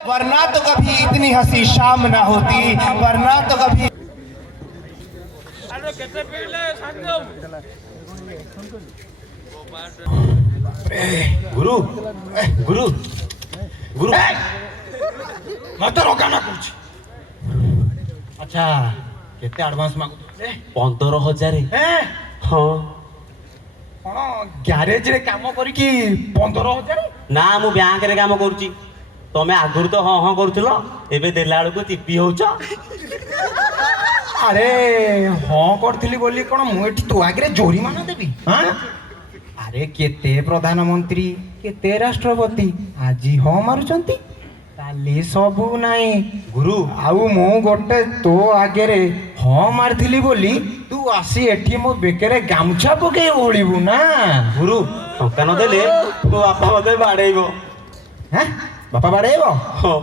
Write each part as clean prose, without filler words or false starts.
वरना तो कभी इतनी हंसी शाम ना होती, वरना तो कभी। गुरु गुरु गुरु मत रोकाना कुछ। अच्छा केते एडवांस मागु 15,000। हाँ ग्यारेज रे काम करी कि 15,000 ना मु बैंक रे काम करूची। तमे आगुर तो हाँ हाँ करूथिलो एबे देला बेलू चिपी होउछ। अरे हाँ करथिली बोली कोन मु एठी तो आगे जोरिमाना देबी। हां अरे केते प्रधानमंत्री केते राष्ट्रपति आज हाँ मारुचंती काली सबू नाही। गुरु आउ मु गोटे तो आगे रे हाँ मारथिली बोली तू आसी एठी मो बेकेरे गामछा पके ओळिबु ना। गुरु टंका न देले तू बापा मते बाडेइबो। हैं बापा बाडेइबो? हां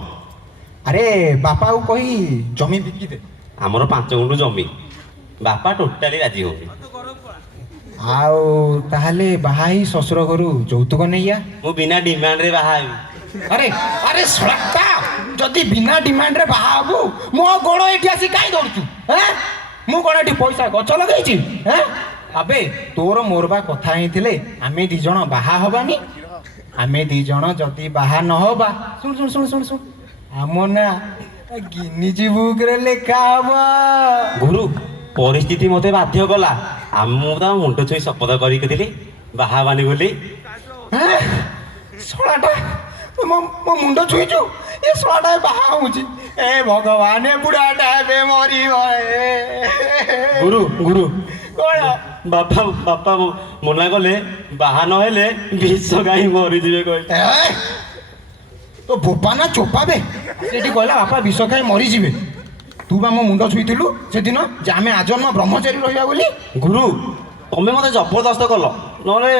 अरे बापा को कही जमी बिकी दे। हमर 5 गुंठु जमी बापा टोटाली राजी होनी। आउ ताहले बाहाई ससुर घरु যৌতুক नैया मु बिना डिमांड रे बाहाई। अरे अरे सड़कता जदि बिना डिमांड रे बाहाबू मो गोड़ो एठी आसी काई दौड़छु। हैं मु कोन एठी पैसा गछ लगैछि। हैं अबे तोर मोरबा कथा हिथिले आमे दी जण बाहा हबानी। आमे दी जण जदि बाहा न होबा सुन सुन सुन सुन सुन आमो ना गिनीज बुक रे लेखा हबा। गुरु परिस्थिति मते बाध्य कला आमु ता मुंड छुई शपथ करी केथिली बाहा बानी बोली। हैं सोलाटा मो मुंड छुईछु ए सोलाटा बाहा होउची। ए भगवान ए बुढ़ाटा बे मरी गए। गुरु गुरु कोन बापा बापा मना गले बाहा न हेले विष गाई मरी जिवे कहि। तो बोपा ना चोपा बे सेठी कहला बापा विष खाई मरी जिवे तू बा मो मुंड छुईथिलु से दिन जे आमे आजन्म ब्रह्मचारी रहिबा बोली। गुरु तमे मते जबरदस्त कलो नले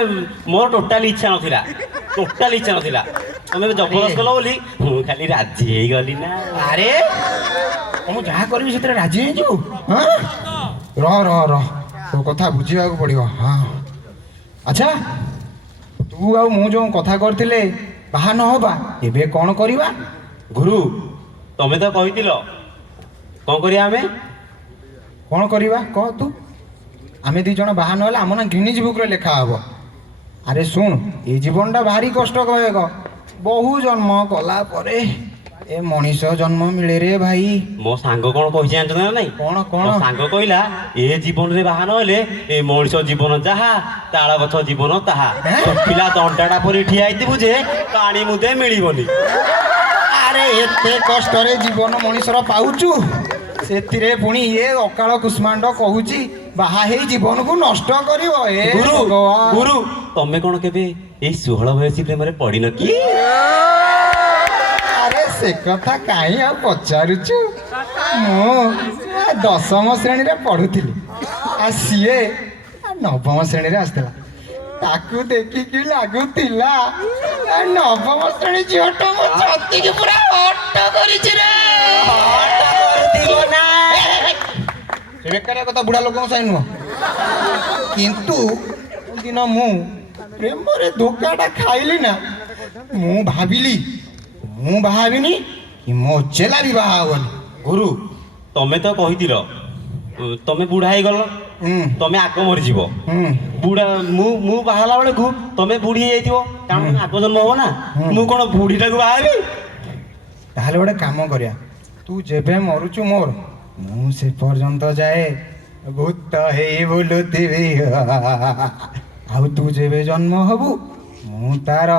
मोर टोटली इच्छा नथिला तमे जबरदस्त कलो बोली मु खाली राजी हे गली ना। अरे मु जहा करबी सेतरे राजी हे जु। हां रह रह रह तो कथा बुझिया को पड़ियो। हां अच्छा तू आ मु जो कथा करथिले बाहा न होबा एबे कोन करिवा? गुरु तमे तो कहितिलो कौन करिया आमे कौन करिवा कह तू। आमे दी जण बाहा नहले आम ना गिनीज बुक रे लेखा हबो। अरे सुन ए जीवनटा भारी कष्ट करेग बहु जन्म कला परे ए मनीष जन्म मिले रे भाई। मो सांग कोन कहि जानत ना नहीं कोन कोन सांग कहिला ए जीवन रे बाहा नहले ए मनीष जीवन जहा ताळ गछ जीवन ताहा पिला दंडाटा परि ठिया आइतिबु जे पानी मुदे मिलिबोनी। अरे एते कष्ट रे जीवन मनीषर पाउचु सेतिरे पुणी ये अकाल कुष्मांड कहूची बाहा हे जीवन को नष्ट करिवो। ए गुरु गुरु तमे कोन केबे ए 16 बयसी प्रेम रे पडिन की? अरे से कथा काई आ पचारुचु मो 10म श्रेणी रे पढुथिली आ सीए 9म श्रेणी रे आस्तला ताकू देखि कि लागुतिला 9म श्रेणी झियोटा मो छाती के पूरा हट करिछि रे। बेकार कथा बुढ़ा लोक साइन नुह किंतु दिन मु प्रेम रे धोखाटा खाइली ना मु भाबिली मु बाहाबिनी कि मो चेला भी बाहा होनी। गुरु तमे तो कहितिलो तमे बुढ़ा हे गलो तमे आग मरि जीवो बुढ़ा मु बाहाला बेले को तमे बुढ़ी हे जाइतिबो कारण आग जन्म हो ना मु कोन बुढ़ीटा को बाहाबी। ताहले गोटे काम करिया तू जेबे मरुचु मोर मु से पर्यंत जाए भूत हे बोलुथिबी आउ तू जेबे जन्म हबु मु तार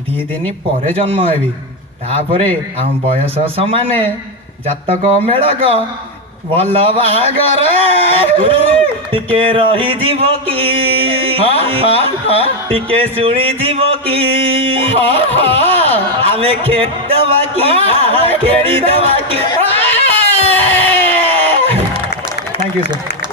2 दिन परे जन्म हेबी तापरे आम बयस समाने जातक मेळक भल बाहागर। गुरु टिके रही जीव की टिके सुनी जीव की आमे खेत दबा की खेड़ी दबा की। Thank you sir.